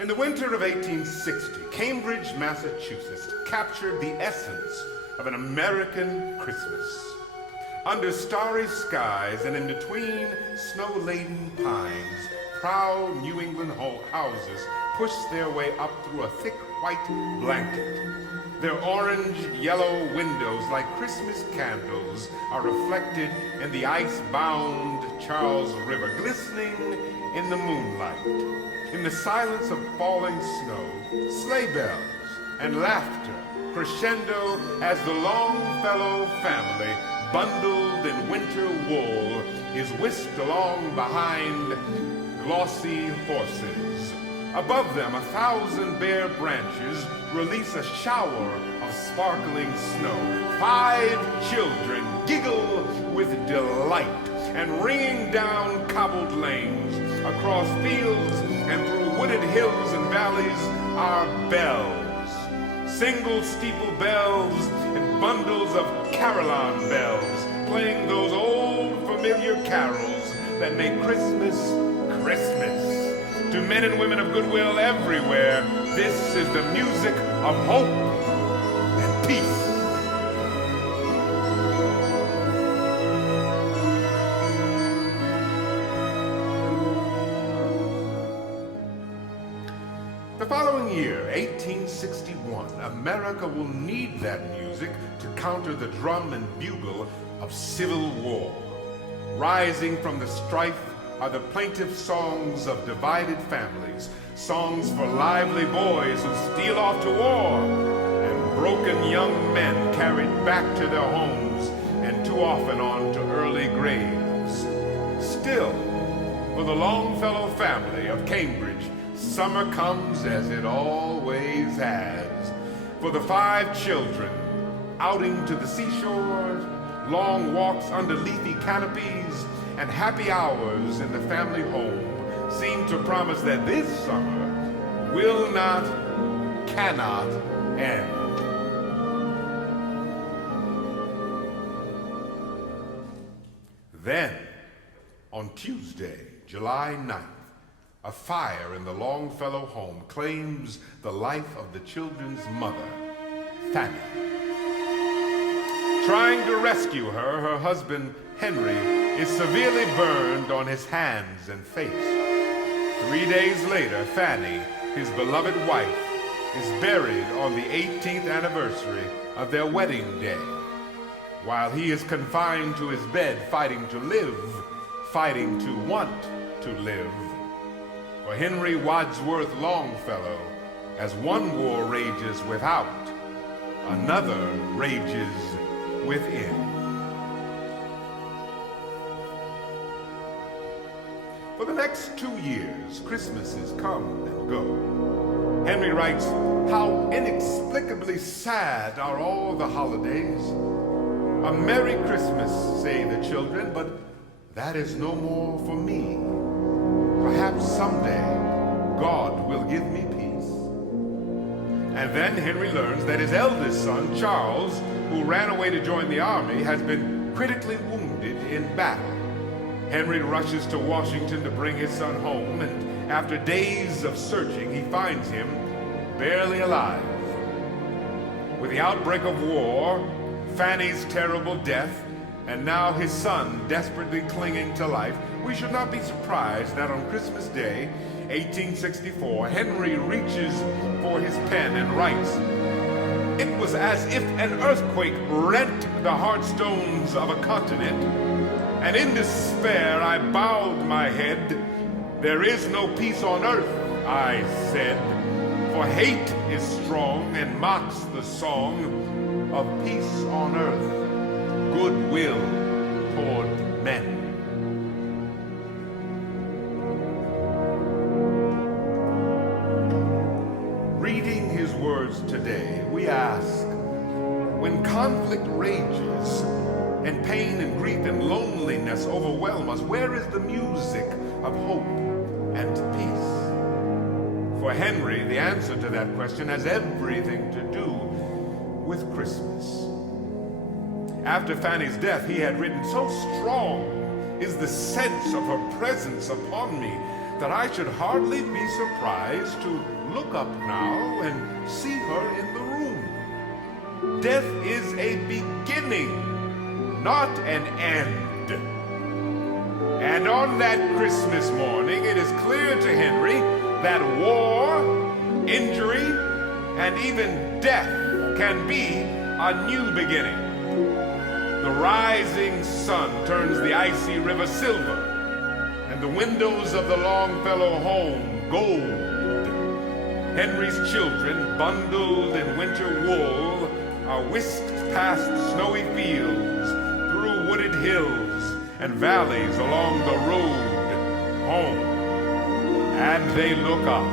In the winter of 1860, Cambridge, Massachusetts captured the essence of an American Christmas. Under starry skies and in between snow-laden pines, proud New England houses push their way up through a thick white blanket. Their orange-yellow windows, like Christmas candles, are reflected in the ice-bound Charles River, glistening in the moonlight. In the silence of falling snow, sleigh bells and laughter crescendo as the Longfellow family, bundled in winter wool, is whisked along behind glossy horses. Above them, 1,000 bare branches release a shower of sparkling snow. 5 children giggle with delight, and ringing down cobbled lanes, across fields and through wooded hills and valleys are bells. Single steeple bells and bundles of carillon bells, playing those old familiar carols that make Christmas Christmas. To men and women of goodwill everywhere, this is the music of hope and peace. The following year, 1861, America will need that music to counter the drum and bugle of civil war. Rising from the strife are the plaintive songs of divided families, songs for lively boys who steal off to war, and broken young men carried back to their homes and too often on to early graves. Still, for the Longfellow family of Cambridge, summer comes as it always has. For the 5 children, outing to the seashore, long walks under leafy canopies, and happy hours in the family home seem to promise that this summer will not, cannot end. Then, on Tuesday, July 9th, a fire in the Longfellow home claims the life of the children's mother, Fanny. Trying to rescue her, her husband, Henry, is severely burned on his hands and face. 3 days later, Fanny, his beloved wife, is buried on the 18th anniversary of their wedding day, while he is confined to his bed, fighting to live, fighting to want to live. For Henry Wadsworth Longfellow, as one war rages without, another rages within. For the next 2 years, Christmases come and go. Henry writes, "How inexplicably sad are all the holidays. A Merry Christmas, say the children, but that is no more for me. Perhaps someday God will give me peace." And then Henry learns that his eldest son, Charles, who ran away to join the army, has been critically wounded in battle. Henry rushes to Washington to bring his son home, and after days of searching, he finds him barely alive. With the outbreak of war, Fanny's terrible death, and now his son desperately clinging to life, we should not be surprised that on Christmas Day, 1864, Henry reaches for his pen and writes, "It was as if an earthquake rent the heartstones of a continent, and in despair I bowed my head. There is no peace on earth, I said, for hate is strong and mocks the song of peace on earth, goodwill toward men." Reading his words today, we ask, when conflict rages, and pain and grief and loneliness overwhelm us, where is the music of hope and peace? For Henry, the answer to that question has everything to do with Christmas. After Fanny's death, he had written, "So strong is the sense of her presence upon me, that I should hardly be surprised to look up now and see her in the room. Death is a beginning, not an end. And on that Christmas morning, it is clear to Henry that war, injury, and even death can be a new beginning. The rising sun turns the icy river silver, and the windows of the Longfellow home gold. Henry's children, bundled in winter wool, are whisked past snowy fields, through wooded hills and valleys along the road home. And they look up.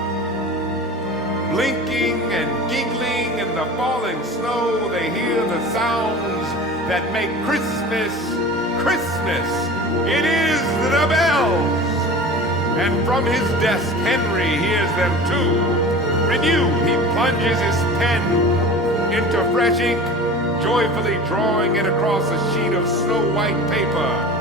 Blinking and giggling in the falling snow, they hear the sounds that make Christmas, Christmas. It is the bells. And from his desk, Henry hears them too. Renewed, he plunges his pen into fresh ink, joyfully drawing it across a sheet of snow-white paper.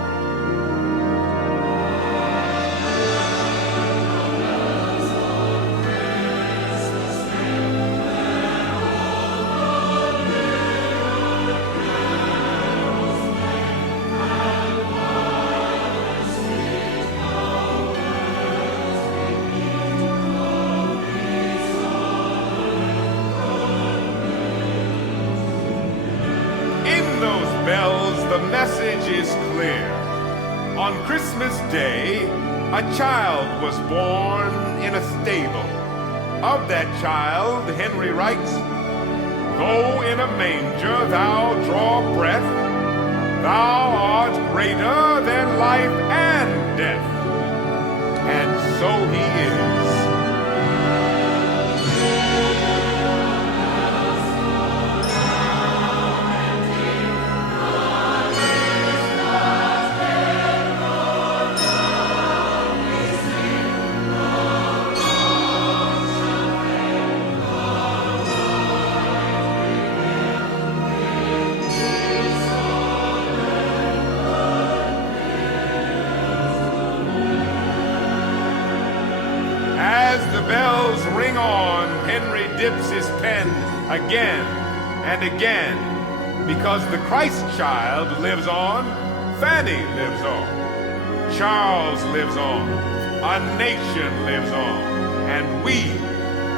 The message is clear. On Christmas Day, a child was born in a stable. Of that child, Henry writes, though in a manger thou draw breath, thou art greater than life and death. And so he is. Bells ring on, Henry dips his pen again and again, because the Christ child lives on, Fanny lives on, Charles lives on, a nation lives on, and we,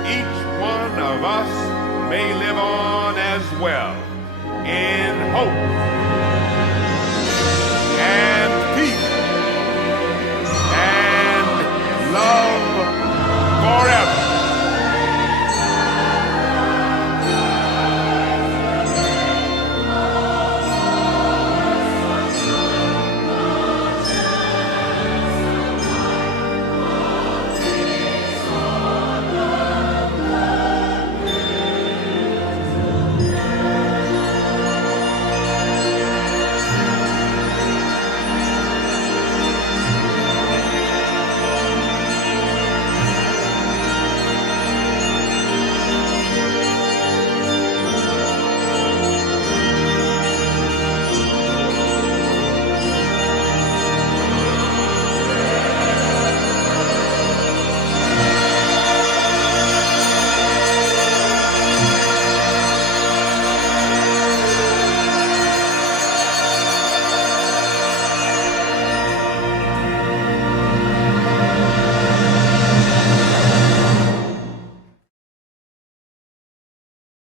each one of us, may live on as well, in hope.